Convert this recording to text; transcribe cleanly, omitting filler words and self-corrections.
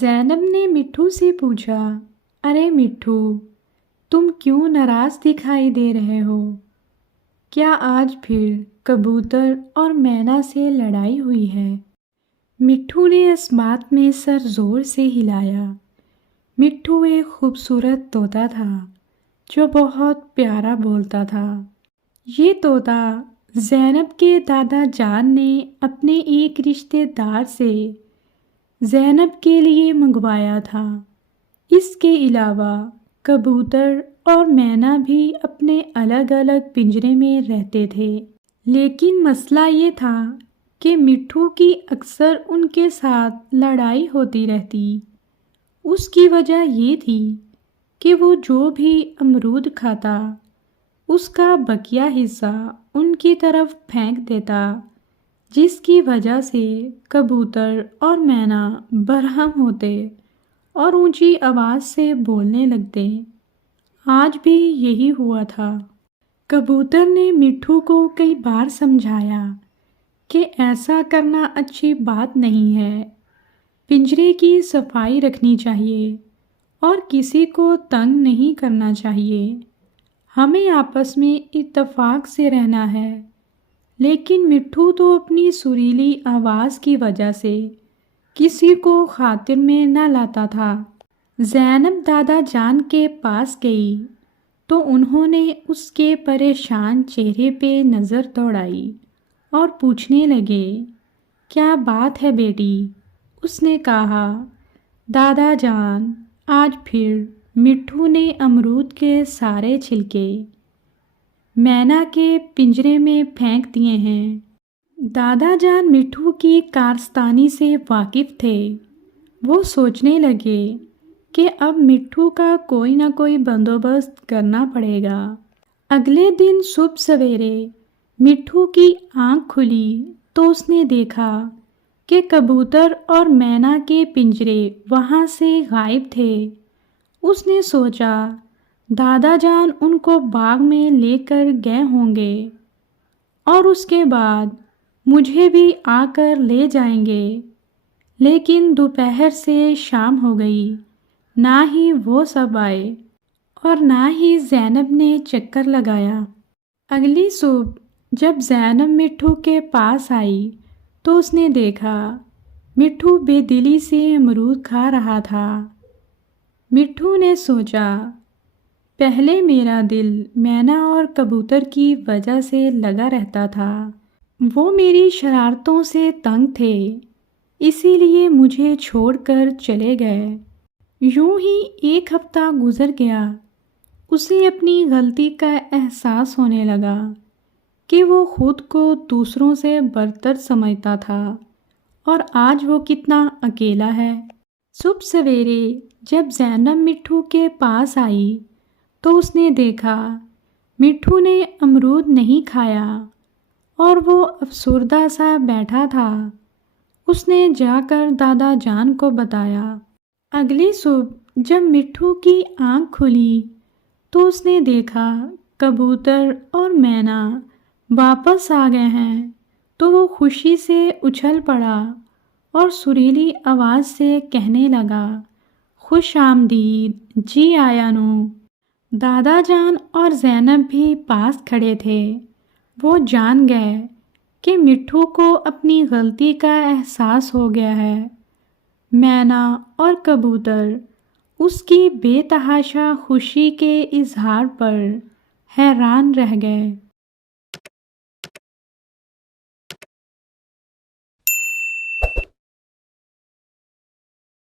زینب نے مٹھو سے پوچھا، ارے مٹھو، تم کیوں ناراض دکھائی دے رہے ہو؟ کیا آج پھر کبوتر اور مینا سے لڑائی ہوئی ہے؟ مٹھو نے اس بات میں سر زور سے ہلایا۔ مٹھو ایک خوبصورت طوطا تھا جو بہت پیارا بولتا تھا۔ یہ طوطا زینب کے دادا جان نے اپنے ایک رشتے دار سے زینب کے لیے منگوایا تھا۔ اس کے علاوہ کبوتر اور مینا بھی اپنے الگ الگ پنجرے میں رہتے تھے، لیکن مسئلہ یہ تھا کہ مٹھو کی اکثر ان کے ساتھ لڑائی ہوتی رہتی۔ اس کی وجہ یہ تھی کہ وہ جو بھی امرود کھاتا اس کا بقیہ حصہ ان کی طرف پھینک دیتا، جس کی وجہ سے کبوتر اور مینا برہم ہوتے اور اونچی آواز سے بولنے لگتے۔ آج بھی یہی ہوا تھا۔ کبوتر نے مٹھو کو کئی بار سمجھایا کہ ایسا کرنا اچھی بات نہیں ہے، پنجرے کی صفائی رکھنی چاہیے اور کسی کو تنگ نہیں کرنا چاہیے، ہمیں آپس میں اتفاق سے رہنا ہے، لیکن مٹھو تو اپنی سریلی آواز کی وجہ سے کسی کو خاطر میں نہ لاتا تھا۔ زینب دادا جان کے پاس گئی تو انہوں نے اس کے پریشان چہرے پہ نظر دوڑائی اور پوچھنے لگے، کیا بات ہے بیٹی؟ اس نے کہا، دادا جان، آج پھر مٹھو نے امرود کے سارے چھلکے مینا کے پنجرے میں پھینک دیے ہیں۔ دادا جان مٹھو کی کارستانی سے واقف تھے۔ وہ سوچنے لگے کہ اب مٹھو کا کوئی نہ کوئی بندوبست کرنا پڑے گا۔ اگلے دن صبح سویرے مٹھو کی آنکھ کھلی تو اس نے دیکھا کہ کبوتر اور مینا کے پنجرے وہاں سے غائب تھے۔ اس نے سوچا، دادا جان ان کو باغ میں لے کر گئے ہوں گے اور اس کے بعد مجھے بھی آ کر لے جائیں گے، لیکن دوپہر سے شام ہو گئی، نہ ہی وہ سب آئے اور نہ ہی زینب نے چکر لگایا۔ اگلی صبح جب زینب مٹھو کے پاس آئی تو اس نے دیکھا مٹھو بے دلی سے امرود کھا رہا تھا۔ مٹھو نے سوچا، پہلے میرا دل مینا اور کبوتر کی وجہ سے لگا رہتا تھا، وہ میری شرارتوں سے تنگ تھے، اسی لیے مجھے چھوڑ کر چلے گئے۔ یوں ہی ایک ہفتہ گزر گیا۔ اسے اپنی غلطی کا احساس ہونے لگا کہ وہ خود کو دوسروں سے برتر سمجھتا تھا اور آج وہ کتنا اکیلا ہے۔ صبح سویرے جب زینب مٹھو کے پاس آئی تو اس نے دیکھا مٹھو نے امرود نہیں کھایا اور وہ افسردہ سا بیٹھا تھا۔ اس نے جا کر دادا جان کو بتایا۔ اگلی صبح جب مٹھو کی آنکھ کھلی تو اس نے دیکھا کبوتر اور مینا واپس آ گئے ہیں، تو وہ خوشی سے اچھل پڑا اور سریلی آواز سے کہنے لگا، خوش آمدید، جی آیا نو۔ دادا جان اور زینب بھی پاس کھڑے تھے۔ وہ جان گئے کہ مٹھو کو اپنی غلطی کا احساس ہو گیا ہے۔ مینا اور کبوتر اس کی بے تحاشا خوشی کے اظہار پر حیران رہ گئے۔